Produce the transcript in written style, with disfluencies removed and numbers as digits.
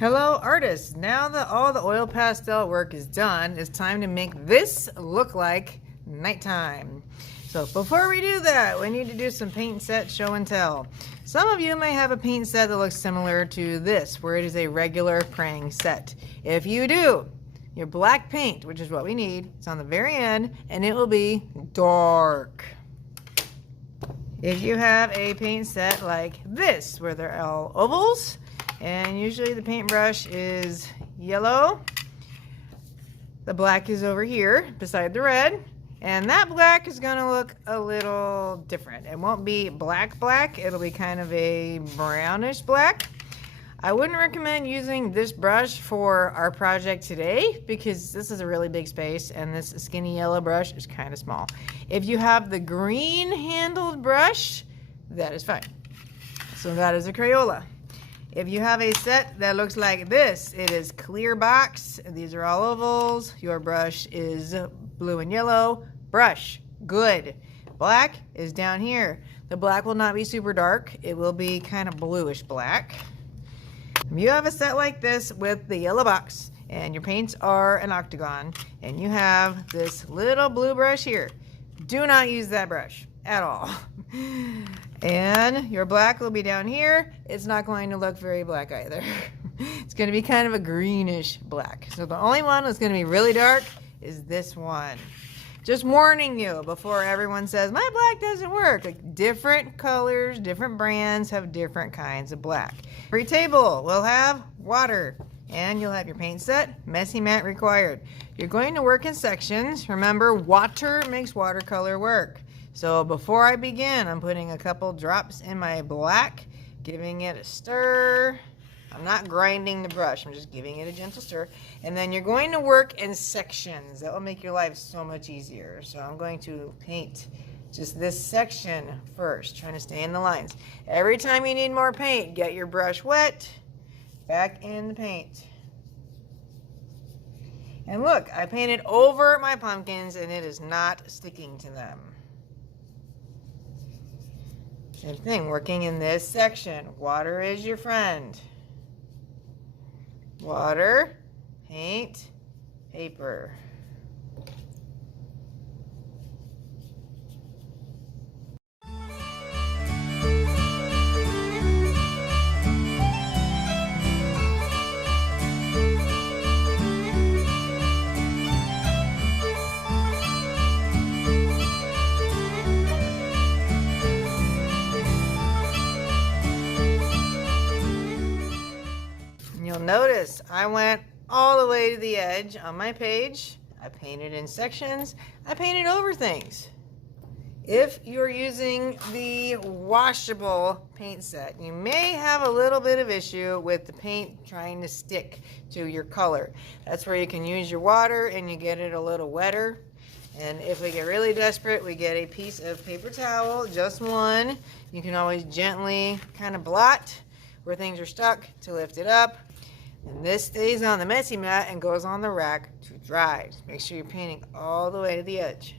Hello artists, now that all the oil pastel work is done, it's time to make this look like nighttime. So before we do that, we need to do some paint set show and tell. Some of you may have a paint set that looks similar to this, where it is a regular praying set. If you do, your black paint, which is what we need, it's on the very end, and it will be dark. If you have a paint set like this, where they're all ovals, and usually the paintbrush is yellow, the black is over here beside the red, and that black is going to look a little different. It won't be black, it'll be kind of a brownish black. I wouldn't recommend using this brush for our project today because this is a really big space and this skinny yellow brush is kind of small. If you have the green handled brush, that is fine. So that is a Crayola. If you have a set that looks like this, it is clear box. These are all ovals. Your brush is blue and yellow. Brush, good. Black is down here. The black will not be super dark. It will be kind of bluish black. If you have a set like this with the yellow box and your paints are an octagon and you have this little blue brush here, do not use that brush at all. And your black will be down here. It's not going to look very black either. It's going to be kind of a greenish black. So the only one that's going to be really dark is this one. Just warning you before everyone says, my black doesn't work. Like, different colors, different brands have different kinds of black. Every table will have water. And you'll have your paint set, messy mat required. You're going to work in sections. Remember, water makes watercolor work. So before I begin, I'm putting a couple drops in my black, giving it a stir. I'm not grinding the brush, I'm just giving it a gentle stir. And then you're going to work in sections. That will make your life so much easier. So I'm going to paint just this section first, trying to stay in the lines. Every time you need more paint, get your brush wet, back in the paint. And look, I painted over my pumpkins and it is not sticking to them. Same thing, working in this section. Water is your friend. Water, paint, paper. You'll notice I went all the way to the edge on my page. I painted in sections. I painted over things. If you're using the washable paint set, you may have a little bit of issue with the paint trying to stick to your color. That's where you can use your water and you get it a little wetter. And if we get really desperate, we get a piece of paper towel, just one. You can always gently kind of blot where things are stuck to lift it up. And this stays on the messy mat and goes on the rack to dry. Just make sure you're painting all the way to the edge.